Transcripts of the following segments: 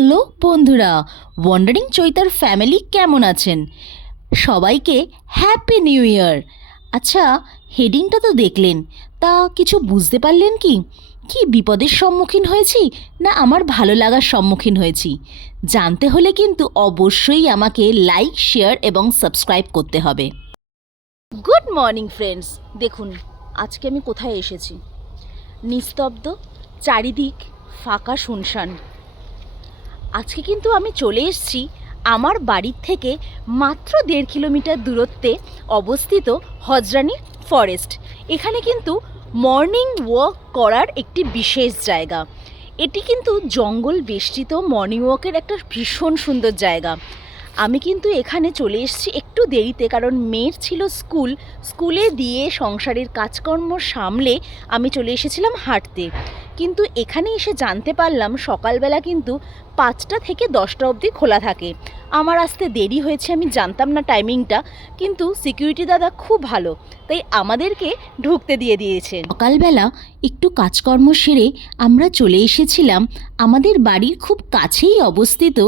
Hello বন্ধুরা, wandering চৈতার family কেমন আছেন? সবাইকে হ্যাপি নিউ ইয়ার। আচ্ছা, হেডিংটা তো দেখলেন, তা কিছু বুঝতে পারলেন কি কি বিপদের সম্মুখীন হয়েছি না আমার ভালো লাগার সম্মুখীন হয়েছি? জানতে হলে কিন্তু অবশ্যই আমাকে লাইক, শেয়ার এবং সাবস্ক্রাইব করতে হবে। গুড মর্নিং ফ্রেন্ডস, দেখুন আজকে আমি কোথায় এসেছি। নিস্তব্ধ, চারিদিক ফাঁকা, শুনশান। আজকে কিন্তু আমি চলে এসেছি আমার বাড়ির থেকে মাত্র 1.5 কিলোমিটার দূরত্বে অবস্থিত হজরানি ফরেস্ট। এখানে কিন্তু মর্নিং ওয়াক করার একটি বিশেষ জায়গা। এটি কিন্তু জঙ্গল বেষ্টিত মর্নিং ওয়াকের একটা ভীষণ সুন্দর জায়গা। আমি কিন্তু এখানে চলে এসেছি একটু দেরিতে, কারণ মেয়ের ছিল স্কুলে দিয়ে সংসারের কাজকর্ম সামলে আমি চলে এসেছিলাম হাঁটতে। কিন্তু এখানে এসে জানতে পারলাম সকালবেলা কিন্তু 5টা থেকে 10টা অবধি খোলা থাকে। আমার আসতে দেরি হয়েছে, আমি জানতাম না টাইমিংটা, কিন্তু সিকিউরিটি দাদা খুব ভালো, তাই আমাদেরকে ঢুকতে দিয়েছেন। সকালবেলা একটু কাজকর্ম সেরে আমরা চলে এসেছিলাম আমাদের বাড়ির খুব কাছেই অবস্থিত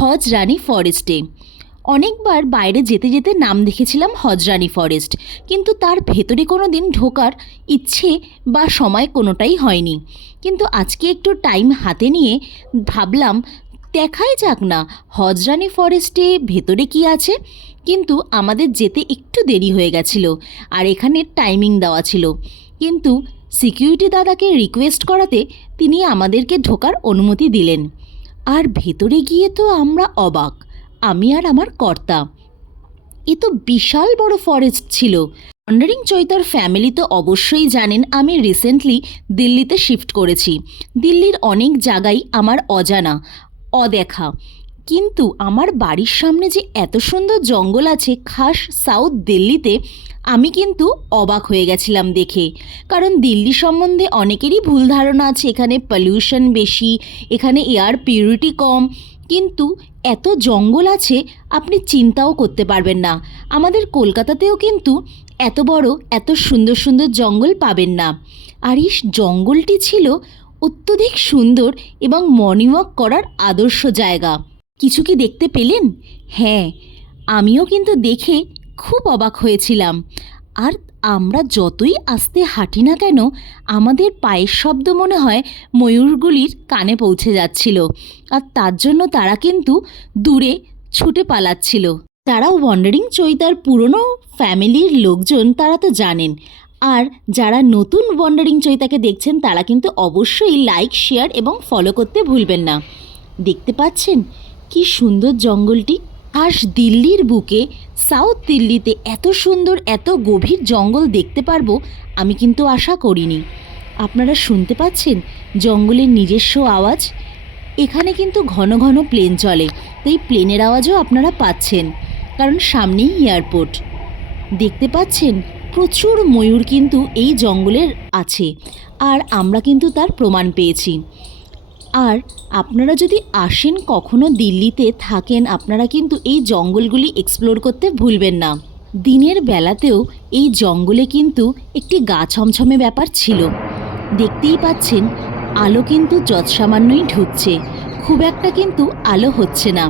হজরানি ফরেস্টে। অনেকবার বাইরে যেতে যেতে নাম দেখেছিলাম হজরানি ফরেস্ট, কিন্তু তার ভেতরে কোনো দিন ঢোকার ইচ্ছে বা সময় কোনোটাই হয়নি। কিন্তু আজকে একটু টাইম হাতে নিয়ে ভাবলাম দেখাই যাক না হজরানি ফরেস্টে ভেতরে কি আছে। কিন্তু আমাদের যেতে একটু দেরি হয়ে গেছিল, আর এখানে টাইমিং দেওয়া ছিল। কিন্তু সিকিউরিটি দাদাকে রিকোয়েস্ট করাতে তিনি আমাদেরকে ঢোকার অনুমতি দিলেন। আর ভেতরে গিয়ে তো আমরা অবাক, আমি আর আমার কর্তা। এ তো বিশাল বড় ফরেস্ট ছিল। ওয়ান্ডারিং চৈতার ফ্যামিলি তো অবশ্যই জানেন আমি রিসেন্টলি দিল্লিতে শিফট করেছি। দিল্লির অনেক জায়গায় আমার অজানা, অদেখা, কিন্তু আমার বাড়ির সামনে যে এত সুন্দর জঙ্গল আছে খাস সাউথ দিল্লিতে, আমি কিন্তু অবাক হয়ে গেছিলাম দেখে। কারণ দিল্লি সম্বন্ধে অনেকেরই ভুল ধারণা আছে, এখানে পলিউশন বেশি, এখানে এয়ার পিউরিটি কম, কিন্তু এত জঙ্গল আছে আপনি চিন্তাও করতে পারবেন না। আমাদের কলকাতাতেও কিন্তু এত বড় এত সুন্দর সুন্দর জঙ্গল পাবেন না। আর এই জঙ্গলটি ছিল অত্যধিক সুন্দর এবং মর্নিং ওয়াক করার আদর্শ জায়গা। কিছু কি দেখতে পেলেন? হ্যাঁ, আমিও কিন্তু দেখে খুব অবাক হয়েছিলাম। আর আমরা যতই আস্তে হাঁটি না কেন, আমাদের পায়ের শব্দ মনে হয় ময়ূরগুলির কানে পৌঁছে যাচ্ছিল, আর তার জন্য তারা কিন্তু দূরে ছুটে পালাচ্ছিল। তারা ওয়ান্ডারিং চৈতার পুরনো ফ্যামিলির লোকজন, তারা তো জানেন। আর যারা নতুন ওয়ান্ডারিং চৈতাকে দেখছেন তারা কিন্তু অবশ্যই লাইক, শেয়ার এবং ফলো করতে ভুলবেন না। দেখতে পাচ্ছেন কি সুন্দর জঙ্গলটি। আর দিল্লির বুকে সাউথ দিল্লিতে এত সুন্দর এত গভীর জঙ্গল দেখতে পারবো আমি কিন্তু আশা করিনি। আপনারা শুনতে পাচ্ছেন জঙ্গলের নিজস্ব আওয়াজ। এখানে কিন্তু ঘন ঘন প্লেন চলে, তাই প্লেনের আওয়াজও আপনারা পাচ্ছেন, কারণ সামনেই এয়ারপোর্ট। দেখতে পাচ্ছেন প্রচুর ময়ূর কিন্তু এই জঙ্গলের আছে, আর আমরা কিন্তু তার প্রমাণ পেয়েছি। আর আপনারা যদি আসেন কখনো দিল্লিতে থাকেন, আপনারা কিন্তু এই জঙ্গলগুলি এক্সপ্লোর করতে ভুলবেন না। দিনের বেলাতেও এই জঙ্গলে কিন্তু একটি গা ছমছমে ব্যাপার ছিল। দেখতেই পাচ্ছেন আলো কিন্তু যৎসামান্যই ঢুকছে, খুব একটা কিন্তু আলো হচ্ছে না।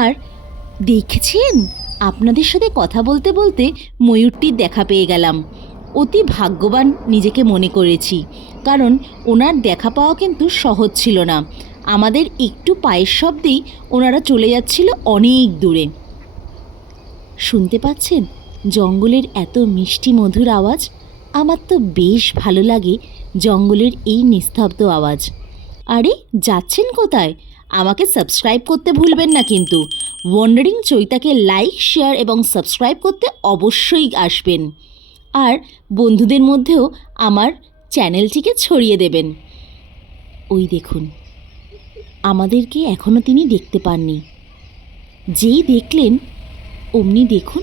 আর দেখেছেন, আপনাদের সাথে কথা বলতে বলতে ময়ূরটির দেখা পেয়ে গেলাম। অতি ভাগ্যবান নিজেকে মনে করেছি, কারণ ওনার দেখা পাওয়া কিন্তু সহজ ছিল না। আমাদের একটু পায়ের শব্দেই ওনারা চলে যাচ্ছিল অনেক দূরে। শুনতে পাচ্ছেন জঙ্গলের এত মিষ্টি মধুর আওয়াজ? আমার তো বেশ ভালো লাগে জঙ্গলের এই নিস্তব্ধ আওয়াজ। আরে যাচ্ছেন কোথায়? আমাকে সাবস্ক্রাইব করতে ভুলবেন না কিন্তু। ওয়ান্ডারিং চৈতাকে লাইক, শেয়ার এবং সাবস্ক্রাইব করতে অবশ্যই আসবেন। আর বন্ধুদের মধ্যেও আমার চ্যানেলটিকে ছড়িয়ে দেবেন। ওই দেখুন, আমাদেরকে এখনও তিনি দেখতে পাননি। যেই দেখলেন অমনি দেখুন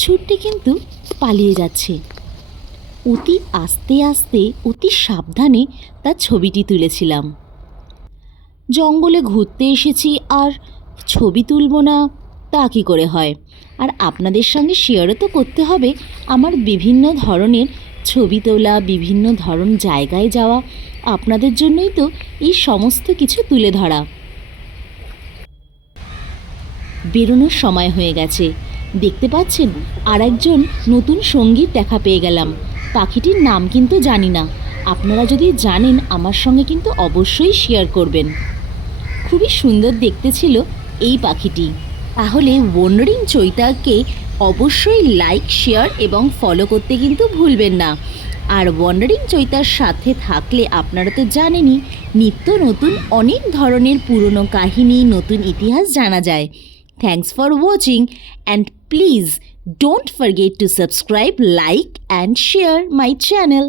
ছুটে কিন্তু পালিয়ে যাচ্ছে। অতি আস্তে আস্তে অতি সাবধানে তার ছবিটি তুলেছিলাম। জঙ্গলে ঘুরতে এসেছি আর ছবি তুলব না তা কী করে হয়? আর আপনাদের সঙ্গে শেয়ারও তো করতে হবে আমার বিভিন্ন ধরনের ছবি তোলা, বিভিন্ন জায়গায় যাওয়া। আপনাদের জন্যই তো এই সমস্ত কিছু তুলে ধরা। বেরোনোর সময় হয়ে গেছে। দেখতে পাচ্ছেন আর একজন নতুন সঙ্গীর দেখা পেয়ে গেলাম। পাখিটির নাম কিন্তু জানি না, আপনারা যদি জানেন আমার সঙ্গে কিন্তু অবশ্যই শেয়ার করবেন। খুবই সুন্দর দেখতে ছিল এই পাখিটি। তাহলে ওয়ান্ডারিং চৈতাকে অবশ্যই লাইক, শেয়ার এবং ফলো করতে কিন্তু ভুলবেন না। আর ওয়ান্ডারিং চৈতার সাথে থাকলে আপনারা তো জানেনই, নিত্য নতুন অনেক ধরনের পুরনো কাহিনী, নতুন ইতিহাস জানা যায়। Thanks for watching and please don't forget to subscribe, like and share my channel.